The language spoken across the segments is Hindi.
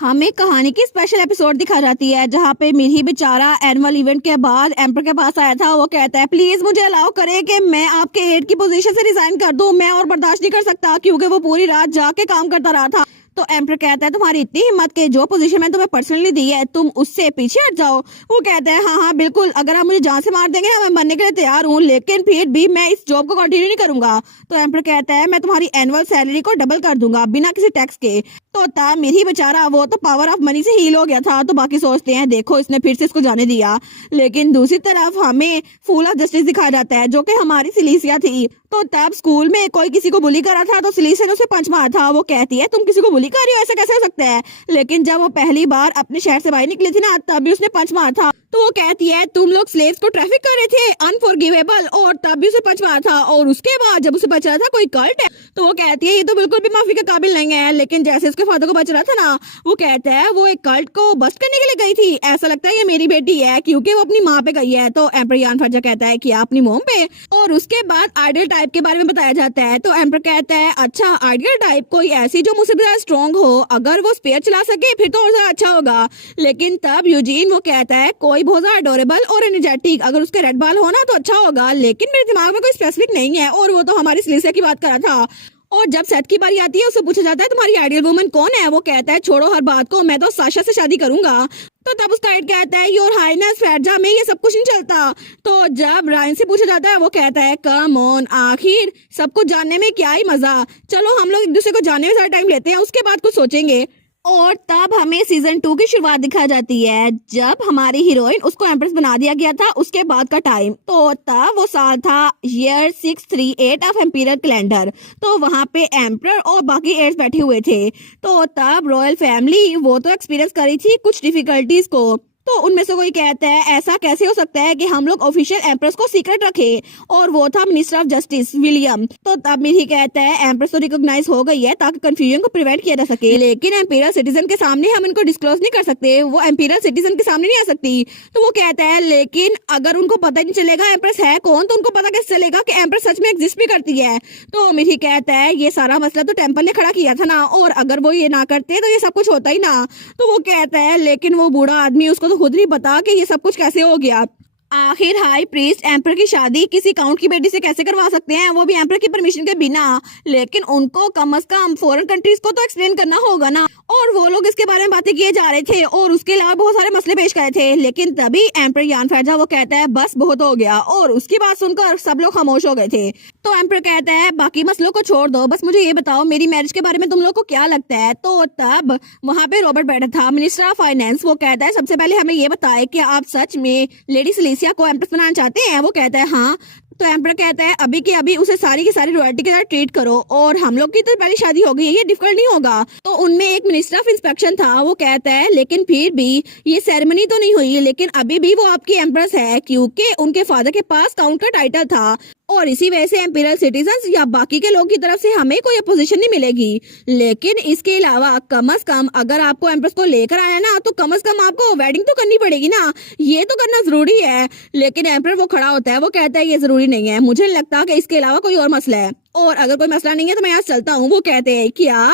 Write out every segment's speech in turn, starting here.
हमें कहानी की स्पेशल एपिसोड दिखा जाती है जहाँ पे मिर्ही बेचारा एनुअल इवेंट के बाद एम्पर के पास आया था। वो कहता है प्लीज मुझे अलाउ करें कि मैं आपके हेड की पोजीशन से रिजाइन कर दूं, मैं और बर्दाश्त नहीं कर सकता, क्योंकि वो पूरी रात जाके काम करता रहा था। तो एम्पर कहता है तुम्हारी इतनी हिम्मत के जो पोजीशन मैंने तुम्हें पर्सनली दी है तुम उससे पीछे हट जाओ। वो कहता है हाँ हाँ बिल्कुल, अगर आप मुझे जान से मार देंगे ना मैं मरने के लिए तैयार हूँ, लेकिन फिर भी मैं इस जॉब को कंटिन्यू नहीं करूंगा। तो एम्पर कहता है मैं तुम्हारी एनुअल सैलरी को डबल कर दूंगा बिना किसी टैक्स के। तो तब मिर्ही बेचारा वो तो पावर ऑफ मनी से हील हो गया था, तो बाकी सोचते हैं देखो इसने फिर से इसको जाने दिया। लेकिन दूसरी तरफ हमें फूल ऑफ जस्टिस दिखाया जाता है जो कि हमारी सिलीसिया थी। तो तब स्कूल में कोई किसी को बुली करा था तो सिलीसिया ने उसे पंच मारा था। वो कहती है तुम किसी को बुली कर रही हो, ऐसा कैसे हो सकता है। लेकिन जब वो पहली बार अपने शहर से बाहर निकली थी ना तब भी उसने पंच मारा था। तो वो कहती है तुम लोग स्लेव्स को ट्रैफिक कर रहे थे, अनफॉरगिवेबल, और तब भी उसे पंच मारा था। और उसके बाद जब उसे पता चला था कोई कल्ट है तो वो कहती है ये तो बिल्कुल भी माफी के काबिल नहीं है। लेकिन जैसे उसके फादर को बच रहा था ना वो कहता है वो एक कल्ट को बस्ट करने के लिए गई थी, ऐसा लगता है ये मेरी बेटी है क्योंकि वो अपनी माँ पे गई है। तो एम्पर यान फर्जा कहता है कि अपनी मोम पे। और उसके बाद आइडियल टाइप के बारे में बताया जाता है। तो एम्पर कहता है अच्छा आइडियल टाइप कोई ऐसी जो मुझसे ज्यादा स्ट्रॉन्ग हो, अगर वो स्पेयर चला सके फिर तो और ज्यादा अच्छा होगा। लेकिन तब यूजीन वो कहता है कोई बहुत ज्यादा अडोरेबल और एनर्जेटिक, अगर उसके रेड बाल होना तो अच्छा होगा, लेकिन मेरे दिमाग में कोई स्पेसिफिक नहीं है। और वो तो हमारी सिलीसिया की बात कर रहा था। और जब सेट की बारी आती है उससे पूछा जाता है तुम्हारी आइडियल वुमन कौन है। वो कहता है छोड़ो हर बात को, मैं तो साशा से शादी करूंगा। तो तब उसका हेड कहता है योर हाइनेस फैजा में ये सब कुछ नहीं चलता। तो जब रायन से पूछा जाता है वो कहता है कम ऑन, आखिर सब कुछ जानने में क्या ही मजा, चलो हम लोग एक दूसरे को जानने में ज्यादा टाइम लेते हैं, उसके बाद कुछ सोचेंगे। और तब हमें सीजन 2 की शुरुआत दिखा जाती है जब हमारी हीरोइन उसको एम्प्रेस बना दिया गया था उसके बाद का टाइम। तो तब वो साल था ईयर 638 ऑफ एम्पीरियल कैलेंडर। तो वहाँ पे एम्पर और बाकी एड्स बैठे हुए थे। तो तब रॉयल फैमिली वो तो एक्सपीरियंस करी थी कुछ डिफिकल्टीज को। तो उनमें से कोई कहता है ऐसा कैसे हो सकता है कि हम लोग ऑफिशियल एम्प्रेस को सीक्रेट रखें, और वो था मिनिस्टर ऑफ जस्टिस विलियम। तो तब मिर्ही कहता है एम्प्रेस तो रिकॉग्नाइज हो गई है ताकि कंफ्यूजन को प्रिवेंट किया जा सके, लेकिन एम्पीरियल सिटीजन के सामने हम इनको डिस्क्लोज नहीं कर सकते, वो एम्पीरियल सिटीजन के सामने नहीं आ सकती। तो वो कहता है लेकिन अगर उनको पता नहीं चलेगा एम्प्रेस है कौन तो उनको पता कैसे चलेगा कि एम्प्रेस सच में एग्जिस्ट भी करती है। तो मिर्ही कहता है ये सारा मसला तो टेम्पल ने खड़ा किया था ना, और अगर वो ये ना करते तो ये सब कुछ होता ही ना। तो वो कहता है लेकिन वो बूढ़ा आदमी उसको तो खुद नहीं पता कि ये सब कुछ कैसे हो गया। आखिर हाई प्रीस्ट एम्पर की शादी किसी काउंट की बेटी से कैसे करवा सकते हैं, वो भी एम्पर की परमिशन के बिना। लेकिन उनको कम से कम फॉरेन कंट्रीज को तो एक्सप्लेन करना होगा ना। और वो लोग इसके बारे में बातें किए जा रहे थे और उसके अलावा बहुत सारे मसले पेश करे थे। लेकिन तभी एम्पर यान फैजा वो कहता है बस बहुत हो गया, और उसकी बात सुनकर सब लोग खामोश हो गए थे। तो एम्पर कहता है बाकी मसलों को छोड़ दो, बस मुझे ये बताओ मेरी मैरिज के बारे में तुम लोग को क्या लगता है। तो तब वहाँ पे रॉबर्ट बैठा था, मिनिस्टर ऑफ फाइनेंस। वो कहता है सबसे पहले हमें ये बताए कि आप सच में लेडी सिलीसिया को एम्प्रेस बनाना चाहते हैं। वो कहता है हाँ। तो एम्पर कहता है अभी के अभी उसे सारी की सारी रॉयल्टी के साथ ट्रीट करो, और हम लोग की तो पहली शादी हो गई है, ये डिफिकल्ट नहीं होगा। तो उनमें एक मिनिस्टर ऑफ इंस्पेक्शन था। वो कहता है लेकिन फिर भी ये सेरेमनी तो नहीं हुई, लेकिन अभी भी वो आपकी एम्प्रेस है क्योंकि उनके फादर के पास काउंट का टाइटल था, और इसी वजह से एम्पीरियल सिटीजन्स या बाकी के लोग की तरफ से हमें कोई अपोजिशन नहीं मिलेगी। लेकिन इसके अलावा कम से कम अगर आपको एम्प्रेस को लेकर आया ना तो कम से कम आपको वेडिंग तो करनी पड़ेगी ना, ये तो करना जरूरी है। लेकिन एम्पर वो खड़ा होता है, वो कहता है ये जरूरी नहीं है, मुझे नहीं लगता कि इसके अलावा कोई और मसला है, और अगर कोई मसला नहीं है तो मैं यहाँ चलता हूँ। वो कहते हैं क्या।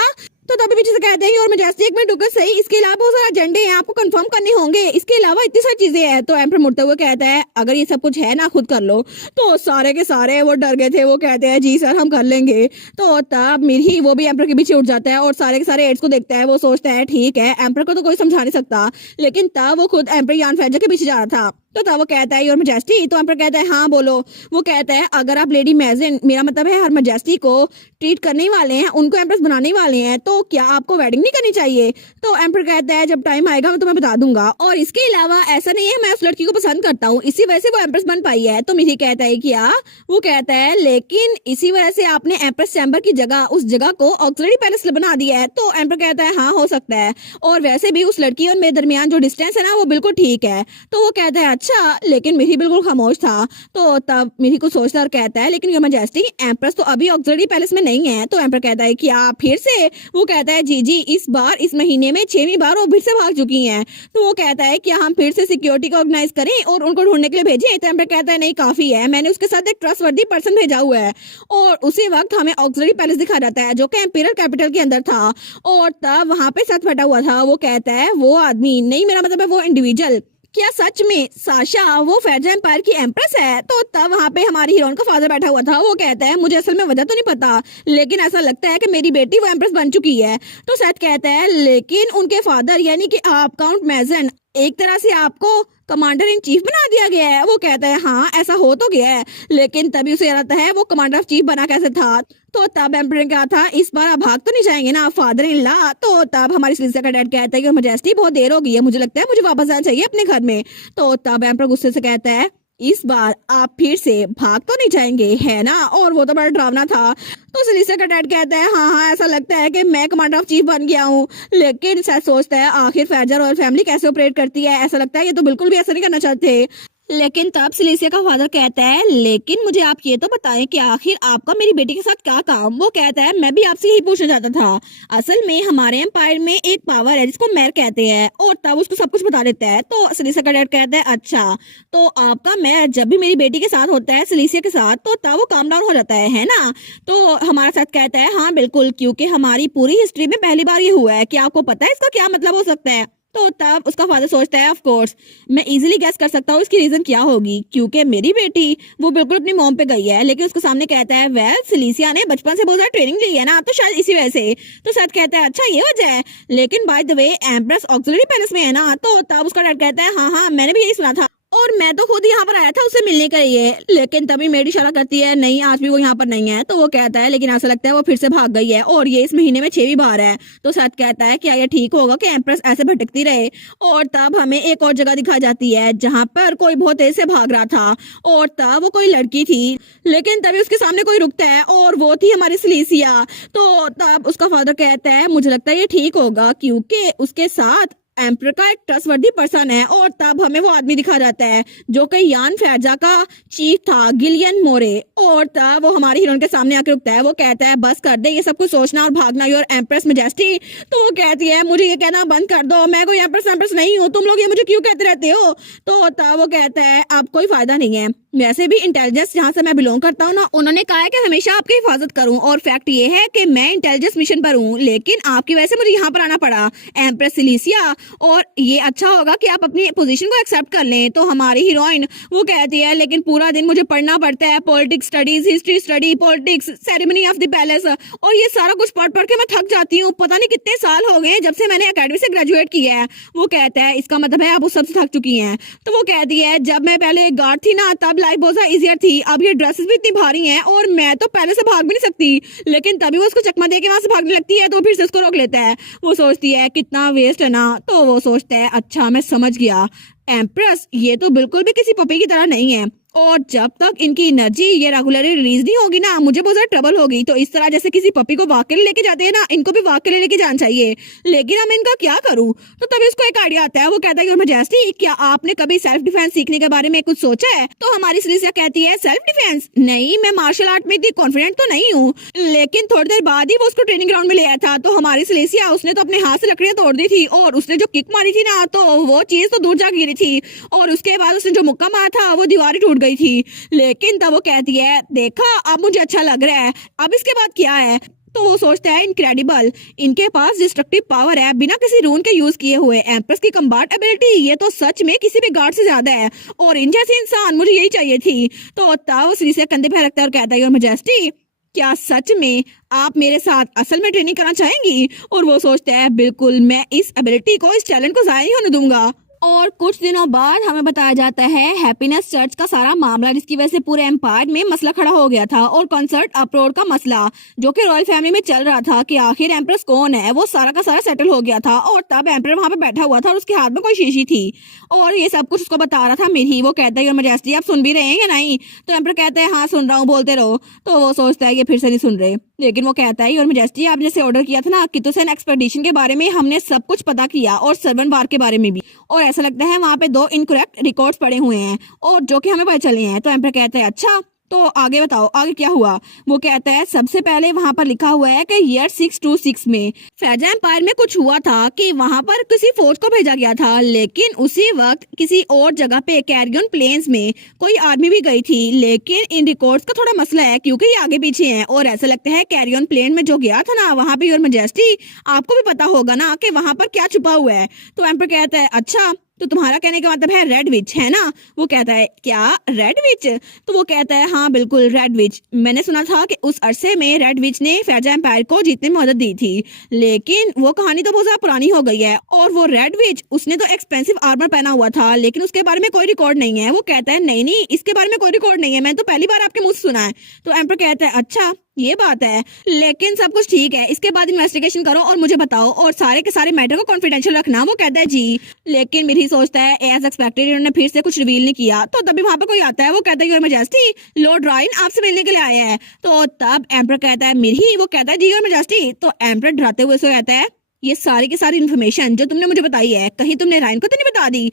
तो तभी पीछे से कहते हैं और मैजेस्टिक में डुकर सही, इसके अलावा बहुत सारे एजेंडे हैं आपको कंफर्म करने होंगे, इसके अलावा इतनी सारी चीजें हैं। तो एम्पर मुड़ते हुए कहता है अगर ये सब कुछ है ना खुद कर लो। तो सारे के सारे वो डर गए थे, वो कहते हैं जी सर हम कर लेंगे। तो तब मिर्ही वो भी एम्पर के पीछे उठ जाता है और सारे के सारे एड्स को देखता है। वो सोचता है ठीक है एम्पर को तो कोई समझा नहीं सकता, लेकिन तब वो खुद एम्पर यान फैजा के पीछे जा रहा था। तो तब वो कहता है योर मैजेस्टी। तो एम्पर कहता है हाँ बोलो। वो कहता है अगर आप लेडी मैजिन, मेरा मतलब है हर मैजेस्टी को ट्रीट करने वाले हैं, उनको एम्प्रेस बनाने वाले हैं, तो क्या आपको वेडिंग नहीं करनी चाहिए। तो एम्पर कहता है जब टाइम आएगा मैं तुम्हें बता दूंगा, और इसके अलावा ऐसा नहीं है मैं उस लड़की को पसंद करता हूँ, इसी वजह से वो एम्प्रेस बन पाई है। तो मिर्ही कहता है क्या। वो कहता है लेकिन इसी वजह से आपने एम्प्रेस चैम्बर की जगह उस जगह को ऑक्सिलरी पैलेस बना दिया है। तो एम्पर कहता है हाँ हो सकता है, और वैसे भी उस लड़की और मेरे दरमियान जो डिस्टेंस है ना वो बिल्कुल ठीक है। तो वो कहता है अच्छा, लेकिन मिरी बिल्कुल खामोश था। तो तब मिरी को सोचता और कहता है, लेकिन योर मैजेस्टी एम्प्रेस तो अभी ऑक्सिलरी पैलेस में नहीं है। तो एम्पर कहता है कि आप फिर से? वो कहता है जी जी, इस बार इस महीने में 6वीं बार वो फिर से भाग चुकी हैं। तो वो कहता है कि हम फिर से सिक्योरिटी को ऑर्गेनाइज करें और उनको ढूंढने के लिए भेजें। तो एम्पर कहता है नहीं, काफी है, मैंने उसके साथ एक ट्रस्टवर्दी पर्सन भेजा हुआ है। और उसी वक्त हमें ऑक्सिलरी पैलेस दिखा जाता है जो कि एम्पीरियल कैपिटल के अंदर था। और तब वहां पे सच फटा हुआ था। वो कहता है वो आदमी नहीं, मेरा मतलब है वो इंडिविजुअल, क्या सच में साशा वो फैजा एम्पायर की एम्प्रेस है? तो तब वहाँ पे हमारी हीरोइन का फादर बैठा हुआ था। वो कहता है मुझे असल में वजह तो नहीं पता, लेकिन ऐसा लगता है कि मेरी बेटी वो एम्प्रेस बन चुकी है। तो सच कहता है लेकिन उनके फादर यानी कि आप काउंट मेजन, एक तरह से आपको कमांडर इन चीफ बना दिया गया है। वो कहता है हाँ ऐसा हो तो गया है, लेकिन तभी उसे याद आता है वो कमांडर ऑफ चीफ बना कैसे था। तो तब एम्पर ने कहा था इस बार आप भाग तो नहीं जाएंगे ना फादर इन लॉ? तो तब हमारी सिलिसा का डैड कहता है कि मैजेस्टी बहुत देर हो गई है, मुझे लगता है मुझे वापस जाना चाहिए अपने घर में। तो तब एम्पर गुस्से से कहता है इस बार आप फिर से भाग तो नहीं जाएंगे है ना? और वो तो बड़ा डरावना था। तो सिलिसा का डैड कहता है हाँ हाँ, ऐसा लगता है कि मैं कमांडर ऑफ चीफ बन गया हूँ। लेकिन शायद सोचता है आखिर फैजा रॉयल फैमिली कैसे ऑपरेट करती है, ऐसा लगता है ये तो बिल्कुल भी ऐसा नहीं करना चाहते। लेकिन तब सिलिसिया का फादर कहता है लेकिन मुझे आप ये तो बताएं कि आखिर आपका मेरी बेटी के साथ क्या काम? वो कहता है मैं भी आपसे यही पूछना चाहता था। असल में हमारे एम्पायर में एक पावर है जिसको मैर कहते हैं। और तब उसको सब कुछ बता देता है। तो सिलिसिया का डैड कहता है अच्छा, तो आपका मैर जब भी मेरी बेटी के साथ होता है सिलिसिया के साथ, तो तब वो काम डाउन हो जाता है ना? तो हमारा साथ कहता है हाँ बिल्कुल, क्योंकि हमारी पूरी हिस्ट्री में पहली बार ये हुआ है। क्या आपको पता है इसका क्या मतलब हो सकता है? तो तब उसका फादर सोचता है ऑफ कोर्स मैं इजीली गैस कर सकता हूँ इसकी रीजन क्या होगी, क्योंकि मेरी बेटी वो बिल्कुल अपनी मॉम पे गई है। लेकिन उसके सामने कहता है वेल सिलिसिया ने बचपन से बहुत ज्यादा ट्रेनिंग ली है ना, तो शायद इसी वजह से। तो सच कहता है अच्छा ये वजह है, लेकिन by the way empress auxiliary palace में है ना? तो तब उसका डैड कहता है हाँ हाँ मैंने भी यही सुना था और मैं तो खुद यहाँ पर आया था उससे मिलने के लिए। लेकिन तभी मेरी इशारा करती है नहीं आज भी वो यहाँ पर नहीं है। तो वो कहता है लेकिन ऐसा लगता है वो फिर से भाग गई है और ये इस महीने में 6वीं बार है। तो सच कहता है क्या ये ठीक होगा कि एम्प्रेस ऐसे भटकती रहे? और तब हमें एक और जगह दिखा जाती है जहाँ पर कोई बहुत तेज से भाग रहा था और तब वो कोई लड़की थी। लेकिन तभी उसके सामने कोई रुकता है और वो थी हमारी सिलिसिया। तो तब उसका फादर कहता है मुझे लगता है ये ठीक होगा क्योंकि उसके साथ एम्पर का एक ट्रस्टवर्दी पर्सन है। और तब हमें वो आदमी दिखा जाता है जो कि यान फैजा का चीफ था, गिलियन मोरे। और तब वो हमारी हीरोइन के सामने आकर रुकता है। वो कहता है बस कर दे ये सब कुछ सोचना और भागना, योर एम्प्रेस मैजेस्टी। तो वो कहती है मुझे ये कहना बंद कर दो, मैं कोई एम्प्रेस नहीं हूँ, तुम लोग ये मुझे क्यों कहते रहते हो? तो तब वो कहता है अब कोई फायदा नहीं है, वैसे भी इंटेलिजेंस जहाँ से मैं बिलोंग करता हूँ ना, उन्होंने कहा है कि हमेशा आपकी हिफाजत करूं। और फैक्ट ये है कि मैं इंटेलिजेंस मिशन पर हूँ, लेकिन आपकी वजह से मुझे यहाँ पर आना पड़ा एम्प्रेस सिलिसिया। और ये अच्छा होगा कि आप अपनी पोजीशन को एक्सेप्ट कर लें। तो हमारी हीरोइन वो कहती है लेकिन पूरा दिन मुझे पढ़ना पड़ता है, politics studies, history study, politics, ceremony of the palace, और ये सारा कुछ पढ़ पढ़ के मैं थक जाती हूँ। पता नहीं कितने साल हो गए जब से मैंने अकेडमी से ग्रेजुएट किया है। वो कहता है इसका मतलब है आप उस सबसे थक चुकी हैं। तो वो कहती है जब मैं पहले गार्ड थी ना तब लाइफ बहुत ज्यादा इजियर थी, अब ये ड्रेसेस भी इतनी भारी हैं और मैं तो पहले से भाग भी नहीं सकती। लेकिन तभी वो उसको चकमा दे के वहां से भागने लगती है तो फिर से उसको रोक लेता है। वो सोचती है कितना वेस्ट है ना। तो वो सोचता है अच्छा मैं समझ गया, एम्प्रेस ये तो बिल्कुल भी किसी पपी की तरह नहीं है और जब तक इनकी एनर्जी ये रेगुलरली रिलीज नहीं होगी ना मुझे बहुत ज्यादा ट्रबल होगी। तो इस तरह जैसे किसी पपी को वाक के लिए लेके जाते हैं ना, इनको भी वाक के लिए लेके जाना चाहिए। लेकिन अब मैं इनका क्या करूं? तो तभी उसको एक आइडिया आता है। वो कहता है योर मैजेस्टी क्या आपने कभी सेल्फ डिफेंस सीखने के बारे में कुछ सोचा है? तो हमारी सिलिसिया कहती है सेल्फ डिफेंस नहीं, मैं मार्शल आर्ट में इतनी कॉन्फिडेंट तो नहीं हूँ। लेकिन थोड़ी देर बाद ही वो उसको ट्रेनिंग ग्राउंड में ले आया था। तो हमारी सिलिसिया उसने तो अपने हाथ से लकड़ियां तोड़ दी थी और उसने जो किक मारी थी ना तो वो चीज तो दूर जा गिरी थी और उसके बाद उसने जो मुक्का मारा था वो दीवार ही टूट गई थी। लेकिन तब वो कहती है देखा अब मुझे अच्छा लग रहा है, अब इसके बाद क्या है? तो वो सोचता है इनक्रेडिबल, इनके पास डिस्ट्रक्टिव पावर है बिना किसी रून के यूज किए हुए। एम्प्रेस की कम्बाट एबिलिटी ये तो सच में किसी भी गार्ड से ज्यादा है और इन जैसी इंसान मुझे यही चाहिए थी। तो तब सिलिसिया कंधे पे रखता है और कहता है योर मैजेस्टी क्या सच में आप मेरे साथ असल में ट्रेनिंग करना चाहेंगी? और वो सोचता है बिल्कुल, मैं इस एबिलिटी को, इस टैलेंट को जाया नहीं होने दूंगा। और कुछ दिनों बाद हमें बताया जाता है हैप्पीनेस चर्च का सारा मामला जिसकी वजह से पूरे एम्पायर में मसला खड़ा हो गया था और कंसर्ट अपरोड का मसला जो कि रॉयल फैमिली में चल रहा था कि आखिर एम्प्रेस कौन है, वो सारा का सारा सेटल हो गया था। और तब एम्पर वहां पे बैठा हुआ था और उसके हाथ में कोई शीशी थी और ये सब कुछ उसको बता रहा था मिरी। वो कहता है योर मैजेस्टी आप सुन भी रहे हैं या नहीं? तो एम्पर कहता है हाँ सुन रहा हूँ, बोलते रहो। तो वो सोचता है ये फिर से नहीं सुन रहे। लेकिन वो कहता है योर मैजेस्टी आप जैसे ऑर्डर किया था ना कितुसेन एक्सपेडिशन के बारे में हमने सब कुछ पता किया और सर्वन वार के बारे में भी, और ऐसा लगता है वहाँ पे 2 इनकरेक्ट रिकॉर्ड्स पड़े हुए हैं और जो कि हमें पता चले हैं। तो एम्पर कहता है अच्छा तो आगे बताओ आगे क्या हुआ। वो कहता है सबसे पहले वहां पर लिखा हुआ है कि ईयर 626 में फैजा एम्पायर में कुछ हुआ था कि वहां पर किसी फौज को भेजा गया था, लेकिन उसी वक्त किसी और जगह पे कैरियन प्लेन्स में कोई आर्मी भी गई थी। लेकिन इन रिकॉर्ड्स का थोड़ा मसला है क्योंकि ये आगे पीछे हैं और ऐसा लगता है कैरियन प्लेन में जो गया था ना वहां पे योर मैजेस्टी आपको भी पता होगा ना कि वहां पर क्या छुपा हुआ है। तो एम्पर कहता है अच्छा तो तुम्हारा कहने का मतलब है रेड विच है ना। वो कहता है क्या रेड विच। तो वो कहता है हाँ बिल्कुल रेड विच। मैंने सुना था कि उस अरसे में रेड विच ने फैजा एम्पायर को जीतने में मदद दी थी, लेकिन वो कहानी तो बहुत ज्यादा पुरानी हो गई है। और वो रेड विच उसने तो एक्सपेंसिव आर्मर पहना हुआ था लेकिन उसके बारे में कोई रिकॉर्ड नहीं है। वो कहता है नहीं नहीं इसके बारे में कोई रिकॉर्ड नहीं है, मैं तो पहली बार आपके मुंह से सुना है। तो एम्पर कहता है अच्छा ये बात है, लेकिन सब कुछ ठीक है, इसके बाद इन्वेस्टिगेशन करो और मुझे बताओ और सारे के सारे मैटर को कॉन्फिडेंशियल रखना। वो कहता है जी। लेकिन मेरी सोचता है एज एक्सपेक्टेड इन्होंने फिर से कुछ रिवील नहीं किया। तो तभी वहां पर कोई आता है, वो कहता है योर मैजेस्टी लॉर्ड राइन आपसे मिलने के लिए आए हैं। तो तब एम्पर कहता है मिर्ही। वो कहता है जी योर मैजेस्टी। तो एम्पर डराते हुए से कहता है ये सारी की सारी इन्फॉर्मेशन जो तुमने मुझे बताई है कहीं तुमने राइन को तो नहीं बता दी।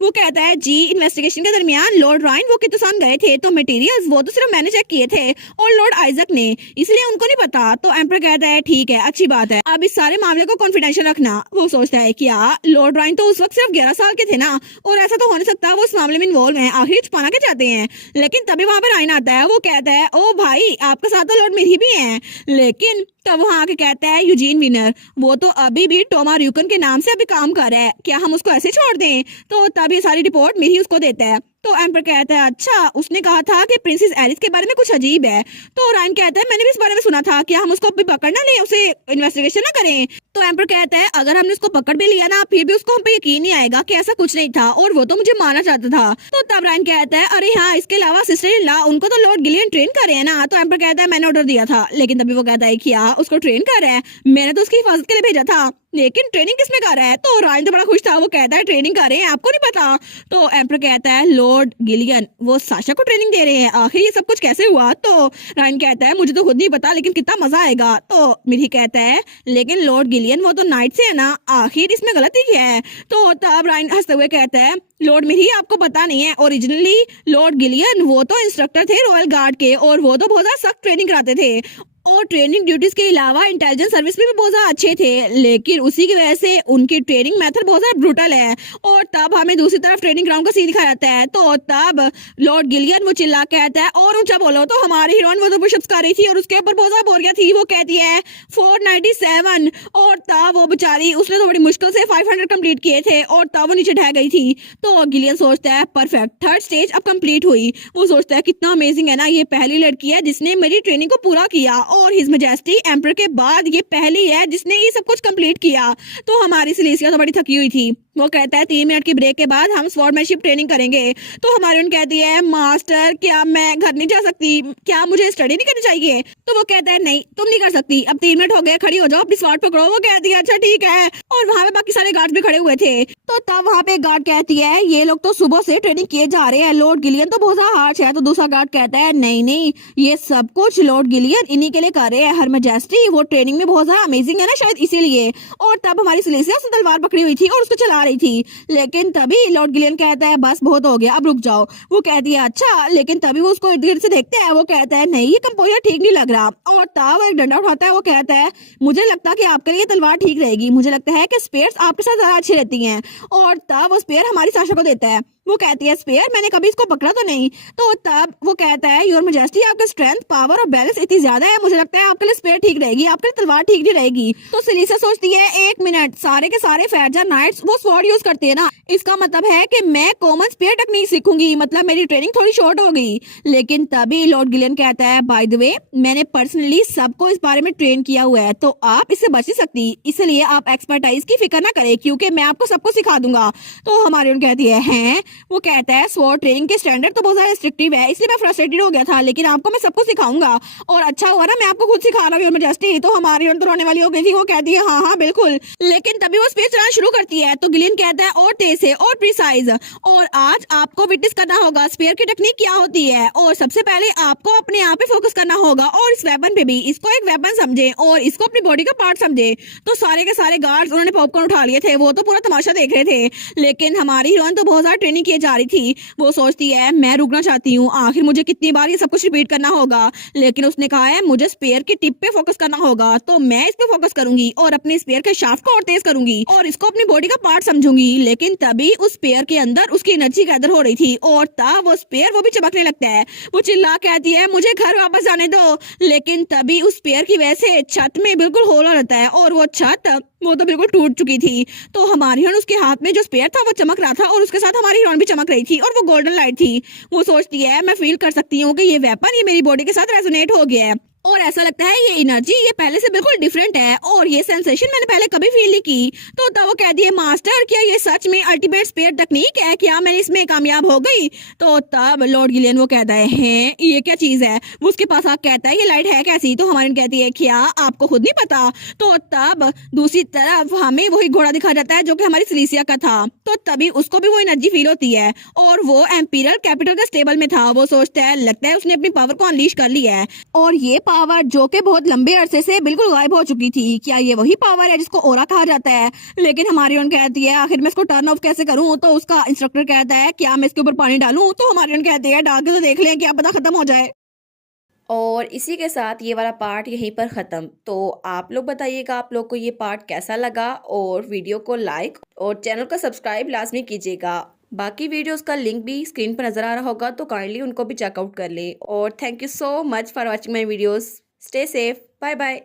वो कहता है जी इन्वेस्टिगेशन के दरमियान लॉर्ड राइन वो कितुसान गए थे तो मटेरियल्स वो तो सिर्फ मैंने चेक किए थे और लॉर्ड आइजक ने, इसलिए उनको नहीं पता। तो एम्पर कहता है ठीक है अच्छी बात है, अब इस सारे मामले को कॉन्फिडेंशियल रखना। वो सोचता है कि लॉर्ड राइन तो उस वक्त सिर्फ 11 साल के थे ना और ऐसा तो हो नहीं सकता वो इस मामले में इन्वॉल्व है, आखिर छुपाना क्या चाहते हैं। लेकिन तभी वहां पर राइन आता है। वो कहता है ओ भाई आपके साथ तो लॉर्ड मेरी भी है। लेकिन तब वहां आके कहता है यूजीन विनर वो तो अभी भी टोमा र्यूकन के नाम से अभी काम कर रहा है, क्या हम उसको ऐसे छोड़ दें। तो तब ये सारी रिपोर्ट मेरी उसको देता है। तो एम्पर कहता है अच्छा उसने कहा था कि प्रिंसेस एलिस के बारे में कुछ अजीब है। तो राइन कहता है मैंने भी इस बारे में सुना था, क्या हम उसको अभी पकड़ ना ले उसे इन्वेस्टिगेशन ना करें। तो एम्पर कहता है अगर हमने उसको पकड़ भी लिया ना फिर भी उसको हम पे यकीन नहीं आएगा कि ऐसा कुछ नहीं था और वो तो मुझे मारना चाहता था। तो तब राइन कहता है अरे हाँ इसके अलावा सिस्टर इन लॉ उनको तो लॉर्ड गिलियन ट्रेन कर रहे हैं ना। तो एम्पर कहता है मैंने ऑर्डर दिया था, लेकिन तभी वो कहता है क्या उसको ट्रेन कर रहा है, मैंने तो उसकी हिफाजत के लिए भेजा था, लेकिन ट्रेनिंग किसमें कर रहा है। तो राइन तो बड़ा खुश था, वो कहता है ट्रेनिंग कर रहे हैं आपको नहीं पता। तो एम्पर कहता है लॉर्ड गिलियन वो साशा को ट्रेनिंग दे रहे हैं, आखिर ये सब कुछ कैसे हुआ। तो राइन कहता है मुझे तो खुद नहीं पता लेकिन कितना मजा आएगा। तो मिर्ही कहता है लेकिन लॉर्ड गिलियन वो तो नाइट से है ना, आखिर इसमें गलती क्या है। तो तब राइन हंसते हुए कहता है लॉर्ड मिर्ही आपको पता नहीं है ओरिजिनली लॉर्ड गिलियन वो तो इंस्ट्रक्टर थे रॉयल गार्ड के और वो तो बहुत ज्यादा सख्त ट्रेनिंग कराते थे और ट्रेनिंग ड्यूटीज के अलावा इंटेलिजेंस सर्विस में भी बहुत ज्यादा अच्छे थे, लेकिन उसी की वजह से उनकी ट्रेनिंग मेथड बहुत ज्यादा ब्रूटल है। और तब हमें दूसरी तरफ ट्रेनिंग ग्राउंड का सीन दिखाया जाता है। तो तब लॉर्ड गिलियन वो चिल्ला कहता है और ऊंचा बोलो। तो हमारी हीरोइन वो तो पुशअप्स कर रही थी और उसके ऊपर बहुत ज्यादा बोरिया थी, वो कहती है 497 और तब वो बेचारी उसने तो बड़ी मुश्किल से 500 कंप्लीट किए थे और तब वो नीचे ढह गई थी। तो गिलियन सोचता है परफेक्ट थर्ड स्टेज अब कंप्लीट हुई। वो सोचता है कितना अमेजिंग है ना, ये पहली लड़की है जिसने मेरी ट्रेनिंग को पूरा किया और हिज मैजेस्टी एम्पर के बाद ये पहली है जिसने ये सब कुछ कंप्लीट किया। तो हमारी सिलेसिया तो बड़ी थकी हुई थी। वो कहता है 3 मिनट की ब्रेक के बाद हम स्वॉर्डमैनशिप ट्रेनिंग करेंगे। तो हमारी उन कहती है मास्टर क्या मैं घर नहीं जा सकती, क्या मुझे स्टडी नहीं करनी चाहिए। तो वो कहता है नहीं तुम नहीं कर सकती, अब 3 मिनट हो गए, खड़ी हो जाओ अपनी स्वॉर्ड पकड़ो। वो कहती है अच्छा ठीक है और वहाँ पे बाकी सारे गार्ड भी खड़े हुए थे। तो तब वहाँ पे गार्ड कहती है ये लोग तो सुबह से ट्रेनिंग किए जा रहे हैं, लॉर्ड गिलियन तो बहुत ज्यादा हार्श है। तो दूसरा गार्ड कहता है नहीं नहीं ये सब कुछ लॉर्ड गिलियन इन्हीं के लिए कर रहे हैं, हर मैजेस्टी वो ट्रेनिंग में बहुत ज्यादा अमेजिंग है ना शायद इसीलिए। और तब हमारी सिलेसिया उसने तलवार पकड़ी हुई थी और उसको चला रही थी, लेकिन तभी लॉर्ड गिलियन कहता है बस बहुत हो गया अब रुक जाओ। वो कहती है अच्छा, लेकिन तभी वो उसको इर्द गिर्द से देखते हैं। वो कहता है नहीं ये कंपोजर ठीक नहीं लग रहा और तब वो एक डंडा उठाता है। वो कहता है मुझे लगता है कि आपके लिए तलवार ठीक रहेगी, मुझे लगता है कि स्पेयर्स आपके साथ ज्यादा अच्छी रहती हैं। और तब वो स्पेयर हमारी साशा को देता है। वो कहती है स्पेयर मैंने कभी इसको पकड़ा तो नहीं। तो तब वो कहता है योर मैजेस्टी आपका स्ट्रेंथ पावर और बैलेंस इतनी ज्यादा है, मुझे लगता है आपके लिए स्पेयर ठीक रहेगी, आपके लिए तलवार ठीक नहीं रहेगी। तो सिलीसा सोचती है 1 मिनट सारे के सारे फैजा नाइट्स वो स्वॉर्ड यूज करते हैं ना, इसका मतलब है कि मैं कॉमन स्पेयर टेक्निक सीखूंगी, मतलब मेरी ट्रेनिंग थोड़ी शॉर्ट हो गई। लेकिन तभी लॉर्ड गिलियन कहता है बाय द वे मैंने पर्सनली सबको इस बारे में ट्रेन किया हुआ है, तो आप इससे बच नहीं सकती, इसलिए आप एक्सपर्टाइज की फिक्र ना करें क्योंकि मैं आपको सबको सिखा दूंगा। तो हमारी उन कहती है वो कहता है स्वॉर्ड ट्रेनिंग के स्टैंडर्ड तो बहुत ज्यादा रिस्ट्रिक्टिव है, इसलिए मैं फ्रस्ट्रेटेड हो गया था, लेकिन आपको मैं सब कुछ सिखाऊंगा और अच्छा हुआ ना मैं आपको खुद सिखा रहा हूँ योर मैजेस्टी। तो हमारी तो रोने वाली हो गई थी। वो कहती है हाँ हाँ बिल्कुल, लेकिन तभी वो स्पेस चलाना शुरू करती है तो गिलियन कहता है और तेज से और प्रिसाइज, और आज आपको विटनेस करना होगा स्पेयर की टेक्निक क्या होती है, और सबसे पहले आपको अपने आप पे फोकस करना होगा और इस वेपन पे भी, इसको एक वेपन समझे और इसको अपनी बॉडी का पार्ट समझे। तो सारे के सारे गार्ड्स उन्होंने पॉपकॉर्न उठा लिए थे, वो तो पूरा तमाशा देख रहे थे, लेकिन हमारी हीरोइन तो बहुत ज्यादा ट्रेनिंग की जा रही थी। वो सोचती है मैं रुकना चाहती हूँ, आखिर मुझे कितनी बार ये सब कुछ रिपीट करना होगा, लेकिन उसने कहा है मुझे स्पेयर की टिप पे फोकस करना होगा, तो मैं इस पे फोकस करूंगी और अपने स्पेयर के शाफ्ट को और तेज करूंगी और इसको अपनी बॉडी का पार्ट समझूंगी। लेकिन तभी उस स्पेयर के अंदर उसकी एनर्जी गैदर हो रही थी और तब वो स्पेयर वो भी चमकने लगता है। वो चिल्ला कहती है मुझे घर वापस जाने दो, लेकिन तभी उस स्पेयर की वजह से छत में बिल्कुल होल हो जाता है और वो छत वो तो बिल्कुल टूट चुकी थी। तो हमारी हीरोइन उसके हाथ में जो स्पेयर था वो चमक रहा था और उसके साथ हमारी हीरोइन भी चमक रही थी और वो गोल्डन लाइट थी। वो सोचती है मैं फील कर सकती हूँ कि ये वेपन ये मेरी बॉडी के साथ रेजोनेट हो गया है और ऐसा लगता है ये एनर्जी ये पहले से बिल्कुल डिफरेंट है और ये सेंसेशन मैंने पहले कभी फील नहीं की। तो तब वो कहती है मास्टर क्या ये सच में अल्टीमेट स्पेयर टेक्निक है, क्या मैं इसमें कामयाब हो गई? तो तब लॉर्ड गिलियन वो कहता है हैं ये क्या चीज है? वो उसके पास आके कहता है ये लाइट है कैसी? तो हमारी कहती है क्या आपको खुद नहीं पता? तो तब दूसरी तरफ हमें वही घोड़ा दिखा जाता है जो कि हमारी सिलिसिया का था। तो तभी उसको भी वो एनर्जी फील होती है और वो एम्पीरियल कैपिटल के स्टेबल में था। वो सोचता है लगता है उसने अपनी पावर को अनलीश कर लिया है और ये पावर जो कि बहुत लंबे अरसे से बिल्कुल गायब हो चुकी थी, क्या ये वही पावर है जिसको ओरा कहा जाता है? लेकिन हमारी उन कहती है आखिर मैं इसको टर्न ऑफ कैसे करूं? तो उसका इंस्ट्रक्टर कहता है क्या मैं इसके ऊपर पानी डालूं? तो हमारी उन कहती है डाल के तो देख लें, क्या पता खत्म हो जाए। और इसी के साथ ये वाला पार्ट यहीं पर ख़त्म। तो आप लोग बताइएगा आप लोग को ये पार्ट कैसा लगा और वीडियो को लाइक और चैनल को सब्सक्राइब लाजमी कीजिएगा। बाकी वीडियोस का लिंक भी स्क्रीन पर नज़र आ रहा होगा तो काइंडली उनको भी चेकआउट कर ले। और thank you so much for watching my videos. Stay safe, bye bye.